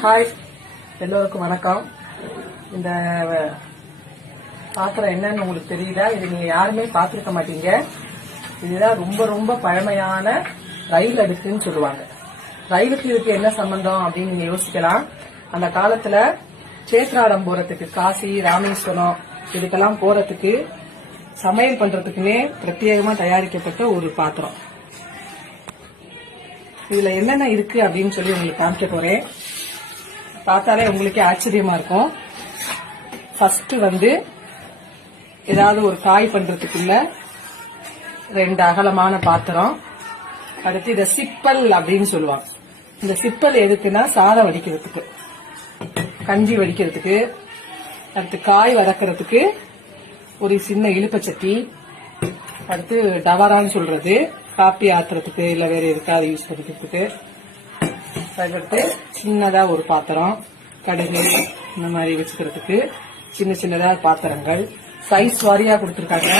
Hi, எல்லோருக்கும் வணக்கம். இந்த பாத்திரம் என்னன்னு உங்களுக்கு தெரியல. இது நீங்க யாருமே பார்த்திருக்க மாட்டீங்க. இதுதான் ரொம்ப ரொம்ப பழமையான ரயில் அடுக்குன்னு சொல்லுவாங்க. ரயிலுக்கு இதுக்கு என்ன சம்பந்தம் அப்படின்னு நீங்க யோசிக்கலாம். அந்த காலத்துல சேத்ராடம் போறதுக்கு, காசி, ராமேஸ்வரம் இதுக்கெல்லாம் போறதுக்கு சமையல் பண்றதுக்குன்னே பிரத்யேகமா தயாரிக்கப்பட்ட ஒரு பாத்திரம். இதுல என்னென்ன இருக்கு அப்படின்னு சொல்லி உங்களுக்கு காமிக்க போறேன். பார்த்தாலே உங்களுக்கே ஆச்சரியமா இருக்கும். ஃபர்ஸ்ட் ஏதாவது ஒரு காய் பண்றதுக்குள்ள 2 அகலமான பாத்திரம். அடுத்து இத சிப்பல் அப்படின்னு சொல்லுவாங்க. இந்த சிப்பல் எதுக்குன்னா சாதம் வடிக்கிறதுக்கு, கஞ்சி வடிக்கிறதுக்கு, அடுத்து காய் வதக்கிறதுக்கு ஒரு சின்ன இழுப்பச்சட்டி, அடுத்து டவரான்னு சொல்றது காப்பி ஆத்துறதுக்கு இல்ல வேற எதுக்காவது யூஸ் பண்ணிக்கிறதுக்கு. அதுக்கடுத்து சின்னதா ஒரு பாத்திரம், கடுகு இந்த மாதிரி வச்சுக்கிறதுக்கு சின்ன சின்னதா பாத்திரங்கள் சைஸ் வாரியா கொடுத்துருக்காங்க.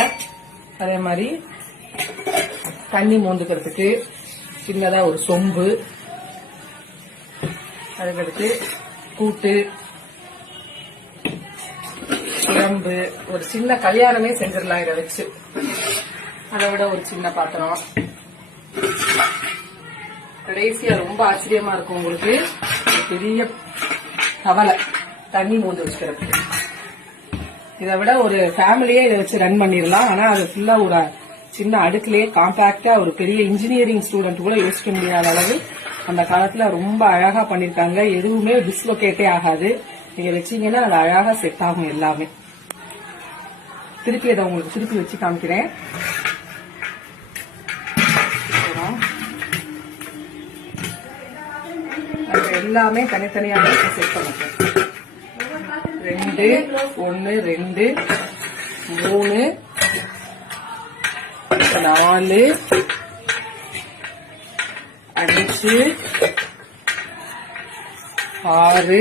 அதே மாதிரி தண்ணி மோந்துக்கிறதுக்கு சின்னதா ஒரு சொம்பு, அதுக்கடுத்து கூட்டு, குழம்பு, ஒரு சின்ன கல்யாணமே செஞ்சிடலாம் இதை வச்சு. அதை விட ஒரு சின்ன பாத்திரம். கடைசியா ரொம்ப ஆச்சரியமா இருக்கும் உங்களுக்கு, பெரிய கவலை தண்ணி மோந்து வச்சுக்கிறது. இதை விட ஒரு ஃபேமிலியே இதை வச்சு ரன் பண்ணிடலாம். ஆனா அது ஃபுல்லா ஒரு சின்ன அடுக்குலயே காம்பாக்டா ஒரு பெரிய இன்ஜினியரிங் ஸ்டூடெண்ட் கூட யோசிக்க முடியாத அளவு அந்த காலத்துல ரொம்ப அழகா பண்ணிருக்காங்க. எதுவுமே டிஸ்லோகேட்டே ஆகாது. நீங்க வச்சீங்கன்னா அது அழகா செட் ஆகும் எல்லாமே. திருப்பி அதை உங்களுக்கு திருப்பி வச்சு காமிக்கிறேன். எல்லாமே தனித்தனியாக செட் பண்ணிட்டேன். 2 1 2 3 4 5 6 7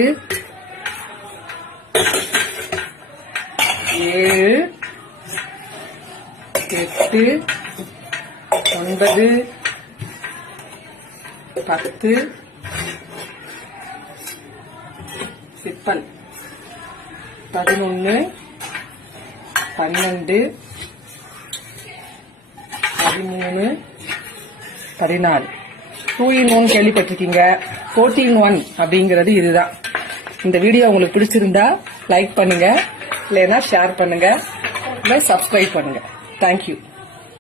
8 9 10 சிப்பல் 11 12 13 14. 2 in 1 கேள்விப்பட்டிருக்கீங்க. 14 in 1 அப்படிங்கிறது இதுதான். இந்த வீடியோ உங்களுக்கு பிடிச்சிருந்தா லைக் பண்ணுங்க, இல்லைன்னா ஷேர் பண்ணுங்க, இல்லை சப்ஸ்கிரைப் பண்ணுங்க. தேங்க்யூ.